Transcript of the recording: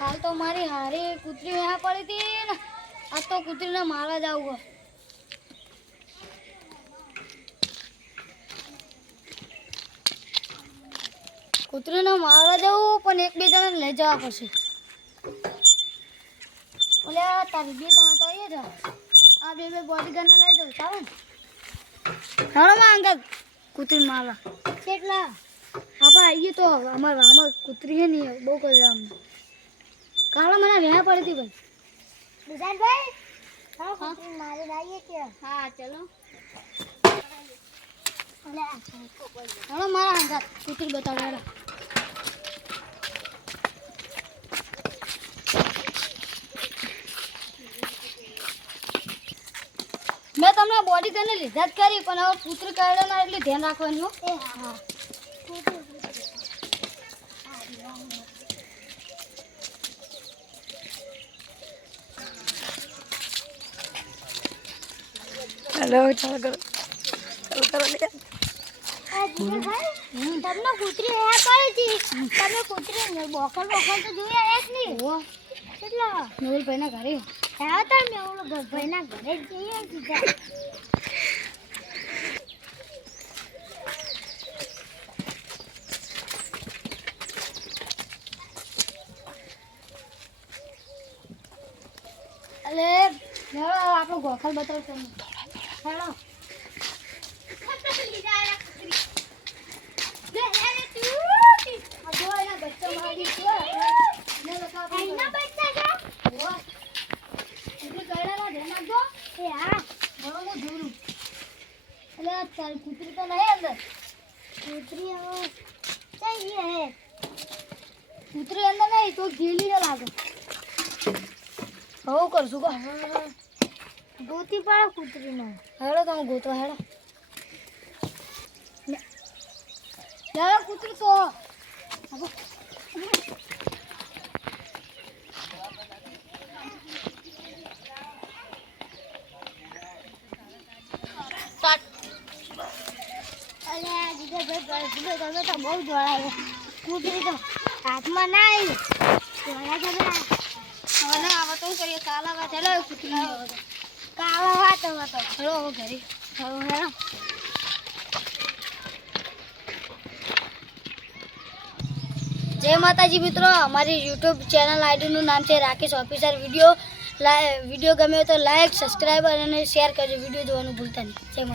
હાલ તો મારી હારી કૂતરી यहाँ પડી હતી ને આ તો કૂતરીને મારવા જાવ કૂતરીને મારવા જવું પણ એક બે જણાને લઈ જવા પડશે ઓલે તારી બે જણા તો અહીંયા જાવ આ બે બોડીગાર્ડને લઈ જવું ચાલે ને હળમાં અંગત કૂતરી મારવા કેટલા આપા આવીએ તો અમાર કૂતરી હે નહીં બહુ કરી આમ કાલે મને વેહ પડી હતી ભાઈ દુસાનભાઈ હા કૂતરી મારી આવીએ કે હા ચલો હળો મારા અંગત કૂતરી બતાવો હેડો मैं તમને બોડી કરને લીધા જ કરી પણ હવે પુત્ર કાઢે ના એટલે ધ્યાન રાખવાનું હો એ હા हेलो चाल करो ले આ જીગરભાઈ તમને કૂતરી હે પડી હતી તમે કૂતરી બોકલ તો જોયા એક નહીં હો કેટલા મેહુલ ભાઈના ઘરે હા તો મેહુલ ભાઈના ઘરે જઈએ સીધા અલે હેલો આપણો ગોખલ બતાવ તમને હેલો કૂતરી તો નહીં અંદર કૂતરી चाहिए કૂતરી અંદર નહીં તો ગેલી લાગે હો કરશું કો ગોતી પાડો કૂતરી નો હેડો તમે ગોતો હેડો લે કૂતરી તો તમે તો બહુ જોડાય કૂતરી તો હાથમાં ના આવી હવે ના આવે તો કરીએ કાલા વાત હેલો કૂતરી કાલા વાત હવે તો હેલો ઘરે હેલો જય માતાજી મિત્રો અમારી YouTube ચેનલ આઈડી નું નામ છે રાકેશ ઓફિસર વિડિયો ગમે તો લાઈક સબસ્ક્રાઇબ અને શેર કરજો વિડિયો જોવાનું ભૂલતા નહીં જય